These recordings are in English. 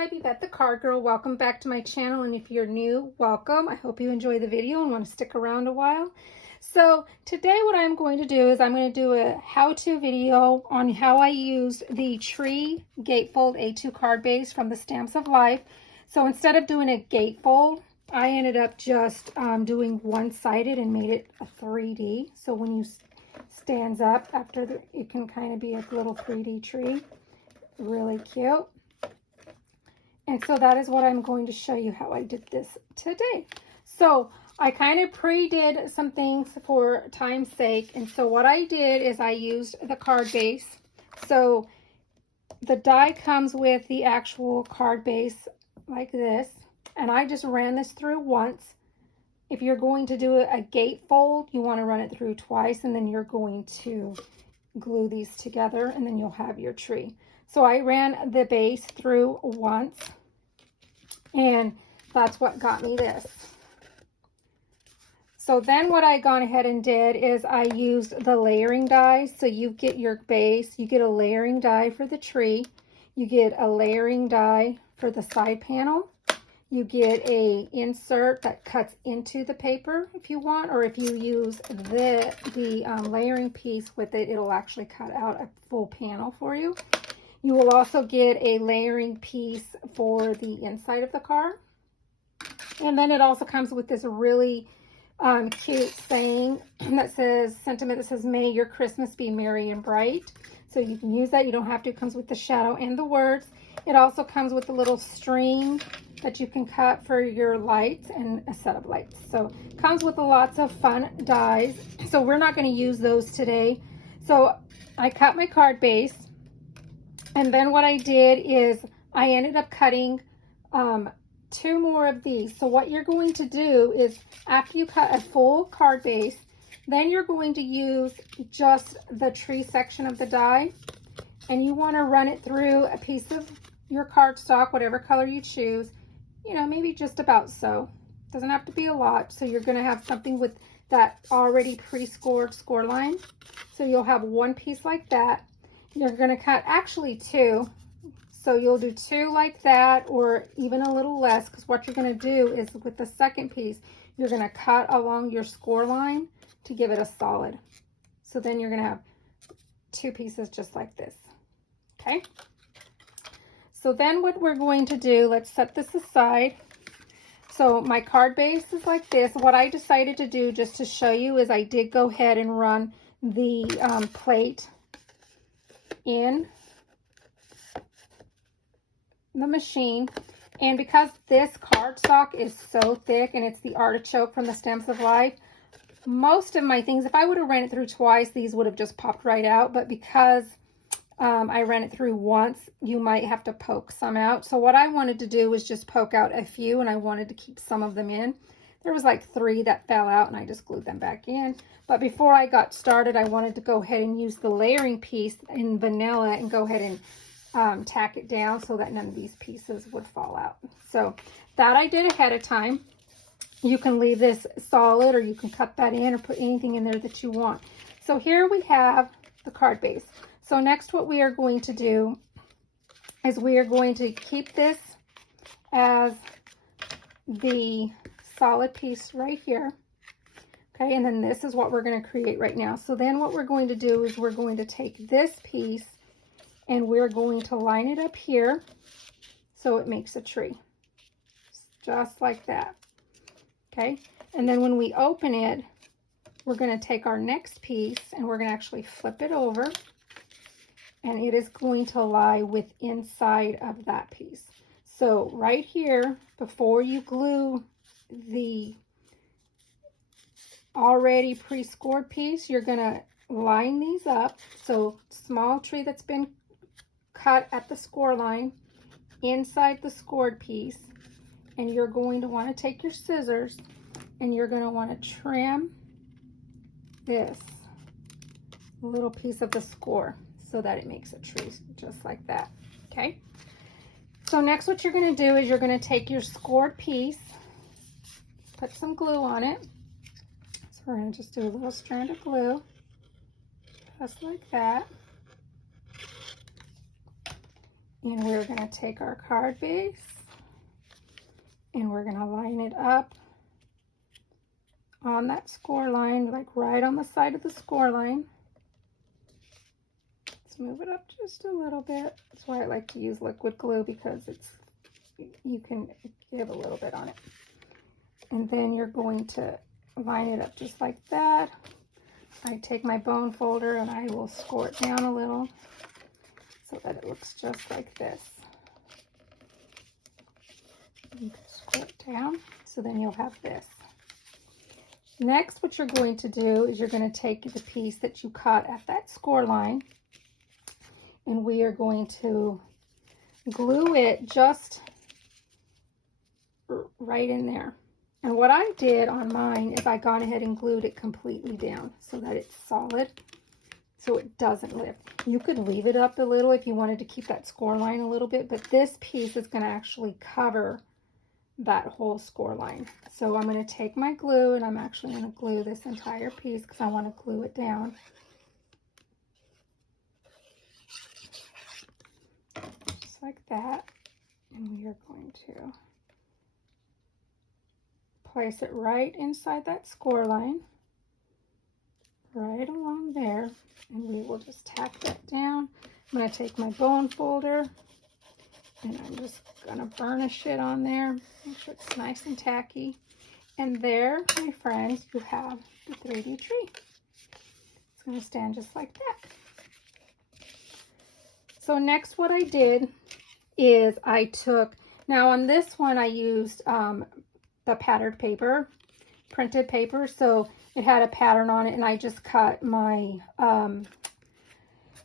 Hi, Yvette the Card Girl. Welcome back to my channel, and if you're new, welcome. I hope you enjoy the video and want to stick around a while. So today what I'm going to do is I'm going to do a how-to video on how I use the tree gatefold A2 card base from the Stamps of Life. So instead of doing a gatefold, I ended up just doing one-sided and made it a 3D. So when you stands up after it can kind of be a little 3D tree. Really cute. And so that is what I'm going to show you how I did this today. So I kind of pre-did some things for time's sake. And so what I did is I used the card base. So the die comes with the actual card base like this. And I just ran this through once. If you're going to do a gatefold, you want to run it through twice, and then you're going to glue these together, and then you'll have your tree. So I ran the base through once, and that's what got me this. So then what I gone ahead and did is I used the layering dies. So you get your base, you get a layering die for the tree, you get a layering die for the side panel, you get a insert that cuts into the paper if you want, or if you use the layering piece with it, it'll actually cut out a full panel for you. You will also get a layering piece for the inside of the card. And then it also comes with this really cute saying that says, sentiment that says, "May your Christmas be merry and bright." So you can use that. You don't have to. It comes with the shadow and the words. It also comes with a little string that you can cut for your lights and a set of lights. So it comes with lots of fun dies. So we're not going to use those today. So I cut my card base. And then what I did is I ended up cutting 2 more of these. So what you're going to do is after you cut a full card base, then you're going to use just the tree section of the die. And you want to run it through a piece of your cardstock, whatever color you choose, you know, maybe just about so. Doesn't have to be a lot. So you're going to have something with that already pre-scored score line. So you'll have one piece like that. You're going to cut actually 2. So you'll do 2 like that, or even a little less, because what you're going to do is with the second piece, you're going to cut along your score line to give it a solid. So then you're going to have 2 pieces just like this. Okay. So then what we're going to do, let's set this aside. So my card base is like this. What I decided to do just to show you is I did go ahead and run the plate in the machine. And because this cardstock is so thick and it's the artichoke from the Stamps of Life, most of my things, if I would have ran it through twice, these would have just popped right out. But because I ran it through once, you might have to poke some out. So what I wanted to do was just poke out a few, and I wanted to keep some of them in. There was like 3 that fell out, and I just glued them back in. But before I got started, I wanted to go ahead and use the layering piece in vanilla and go ahead and tack it down so that none of these pieces would fall out. So that I did ahead of time. You can leave this solid, or you can cut that in or put anything in there that you want. So here we have the card base. So next what we are going to do is we are going to keep this as the solid piece right here. Okay, and then this is what we're going to create right now. So then what we're going to do is we're going to take this piece and we're going to line it up here so it makes a tree. Just like that. Okay, and then when we open it, we're going to take our next piece and we're going to actually flip it over. And it is going to lie with inside of that piece. So right here, before you glue the already pre-scored piece, you're going to line these up. So small tree that's been cut at the score line inside the scored piece. And you're going to want to take your scissors and you're going to want to trim this little piece of the score, so that it makes a tree just like that. Okay, so next what you're going to do is you're going to take your scored piece, put some glue on it. So we're going to just do a little strand of glue just like that. And we're going to take our card base and we're going to line it up on that score line, like right on the side of the score line. Let's move it up just a little bit. That's why I like to use liquid glue, because you can give a little bit on it. And then you're going to line it up just like that. I take my bone folder and I will score it down a little so that it looks just like this. You can score it down, so then you'll have this. Next, what you're going to do is you're going to take the piece that you cut at that score line, and we are going to glue it just right in there. And what I did on mine is I gone ahead and glued it completely down so that it's solid, so it doesn't lift. You could leave it up a little if you wanted to keep that score line a little bit, but this piece is going to actually cover that whole score line. So I'm going to take my glue and I'm actually going to glue this entire piece because I want to glue it down. Just like that. And we are going to place it right inside that score line, right along there, and we will just tack that down. I'm going to take my bone folder and I'm just going to burnish it on there, make sure it's nice and tacky. And there, my friends, you have the 3D tree. It's going to stand just like that. So next what I did is I took, now on this one I used the patterned paper, printed paper, so it had a pattern on it, and I just cut my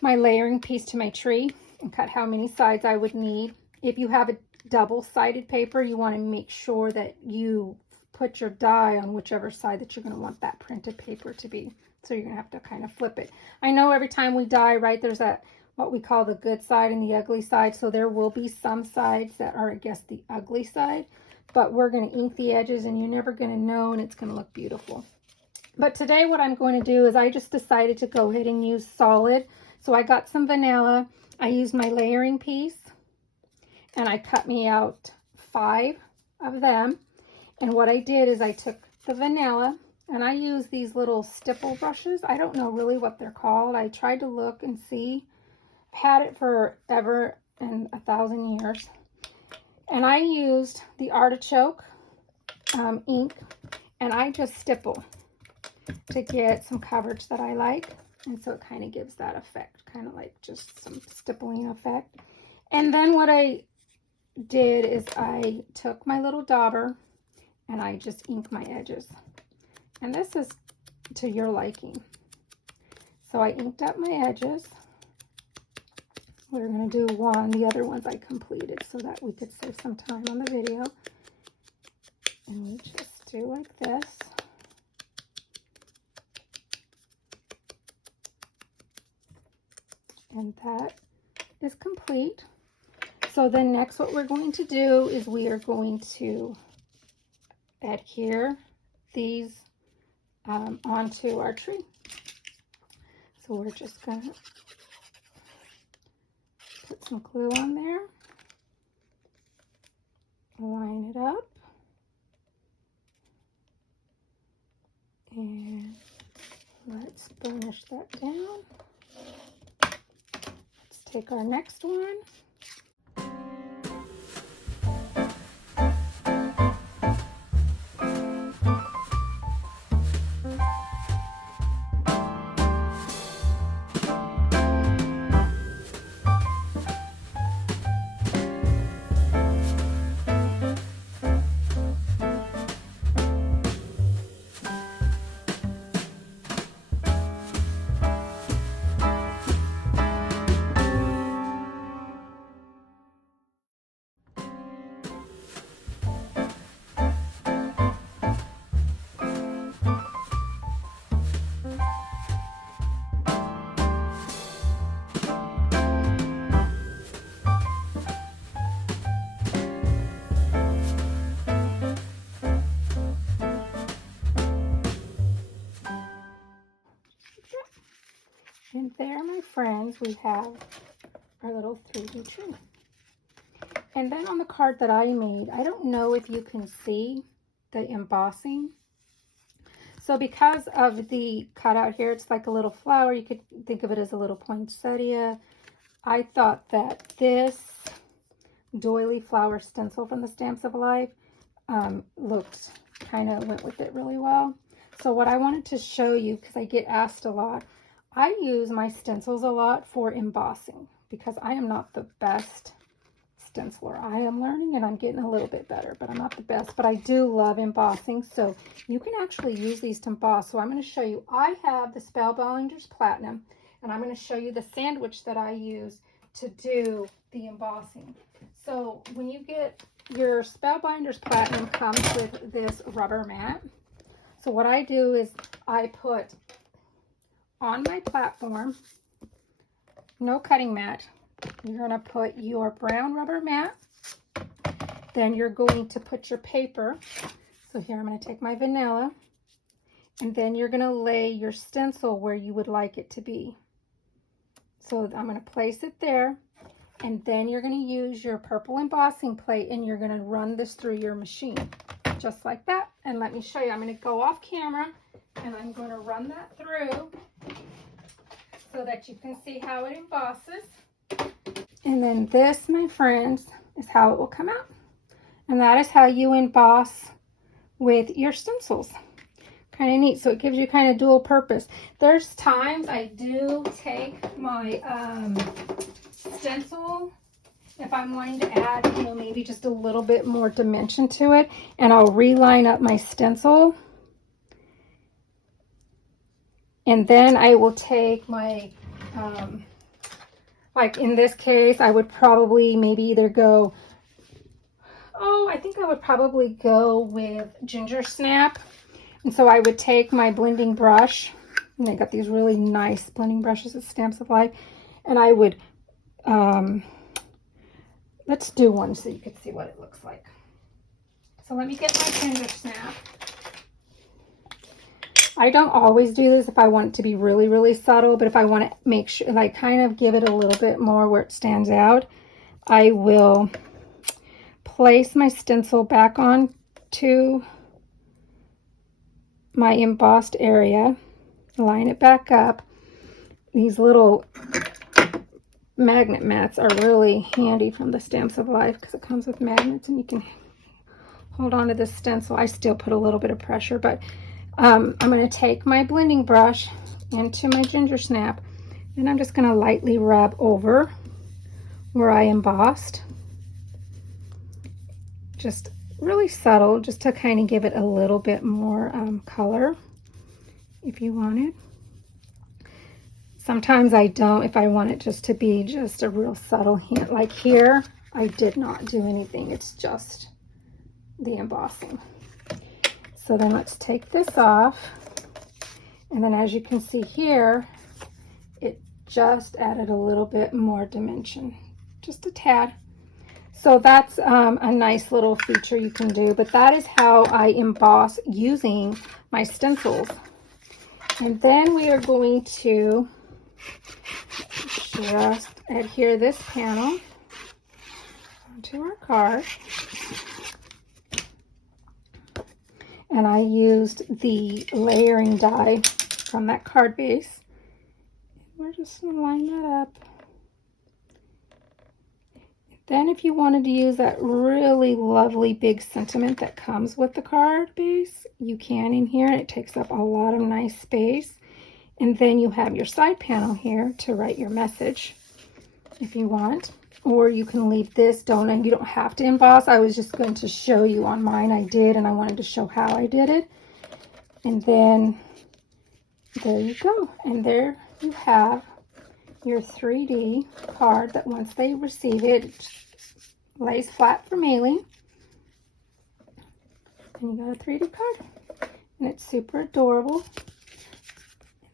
my layering piece to my tree and cut how many sides I would need. If you have a double-sided paper, you want to make sure that you put your die on whichever side that you're going to want that printed paper to be. So you're going to have to kind of flip it. I know every time we die, right, there's that what we call the good side and the ugly side, so there will be some sides that are, I guess, the ugly side, but we're going to ink the edges and you're never going to know, and it's going to look beautiful. But today what I'm going to do is I just decided to go ahead and use solid. So I got some vanilla. I used my layering piece and I cut me out 5 of them. And what I did is I took the vanilla and I used these little stipple brushes. I don't know really what they're called. I tried to look and see. I've had it forever and 1,000 years. And I used the artichoke ink, and I just stipple to get some coverage that I like. And so it kind of gives that effect, kind of like just some stippling effect. And then what I did is I took my little dauber and I just ink my edges. And this is to your liking. So I inked up my edges. We're going to do one. The other ones I completed so that we could save some time on the video. And we just do like this. And that is complete. So then next what we're going to do is we are going to adhere these onto our tree. So we're just going to put some glue on there, line it up, and let's burnish that down. Let's take our next one. And there, my friends, we have our little 3D tree. And then on the card that I made, I don't know if you can see the embossing. So because of the cutout here, it's like a little flower. You could think of it as a little poinsettia. I thought that this doily flower stencil from the Stamps of Life looked, kind of went with it really well. So what I wanted to show you, because I get asked a lot, I use my stencils a lot for embossing because I am not the best stenciler. I am learning and I'm getting a little bit better, but I'm not the best. But I do love embossing, so you can actually use these to emboss. So I'm going to show you. I have the Spellbinders Platinum, and I'm going to show you the sandwich that I use to do the embossing. So when you get your Spellbinders Platinum, comes with this rubber mat. So what I do is I put on my platform, no cutting mat, you're going to put your brown rubber mat, then you're going to put your paper. So here I'm going to take my vanilla, and then you're going to lay your stencil where you would like it to be. So I'm going to place it there, and then you're going to use your purple embossing plate, and you're going to run this through your machine, just like that. And let me show you. I'm going to go off camera, and I'm going to run that through so that you can see how it embosses. And then this, my friends, is how it will come out. And that is how you emboss with your stencils. Kind of neat. So it gives you kind of dual purpose. There's times I do take my stencil, if I'm wanting to add, you know, maybe just a little bit more dimension to it, and I'll reline up my stencil. And then I will take my, like in this case, I would probably maybe either go, I think I would probably go with ginger snap. And so I would take my blending brush, and I got these really nice blending brushes at Stamps of Life, and I would, let's do one so you can see what it looks like. So let me get my ginger snap. I don't always do this if I want it to be really, really subtle, but if I want to make sure, like kind of give it a little bit more where it stands out, I will place my stencil back on to my embossed area, line it back up. These little magnet mats are really handy from the Stamps of Life because it comes with magnets and you can hold on to this stencil. I still put a little bit of pressure, but I'm going to take my blending brush into my ginger snap, and I'm just going to lightly rub over where I embossed. Just really subtle, just to kind of give it a little bit more color if you want it. Sometimes I don't, if I want it just to be just a real subtle hint. Like here, I did not do anything. It's just the embossing. So then let's take this off. And then as you can see here, it just added a little bit more dimension, just a tad. So that's a nice little feature you can do, but that is how I emboss using my stencils. And then we are going to just adhere this panel onto our card. And I used the layering die from that card base. We're just going to line that up. Then if you wanted to use that really lovely big sentiment that comes with the card base, you can in here. It takes up a lot of nice space. And then you have your side panel here to write your message if you want. Or you can leave this, you don't have to emboss. I was just going to show you on mine. I did, and I wanted to show how I did it. And then there you go. And there you have your 3D card that once they receive it, lays flat for mailing. And you got a 3D card. And it's super adorable.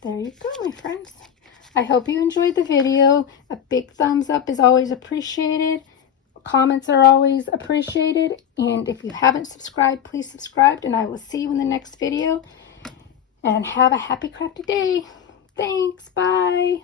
There you go, my friends. I hope you enjoyed the video. A big thumbs up is always appreciated. Comments are always appreciated. And if you haven't subscribed, please subscribe. And I will see you in the next video. And have a happy crafty day. Thanks. Bye.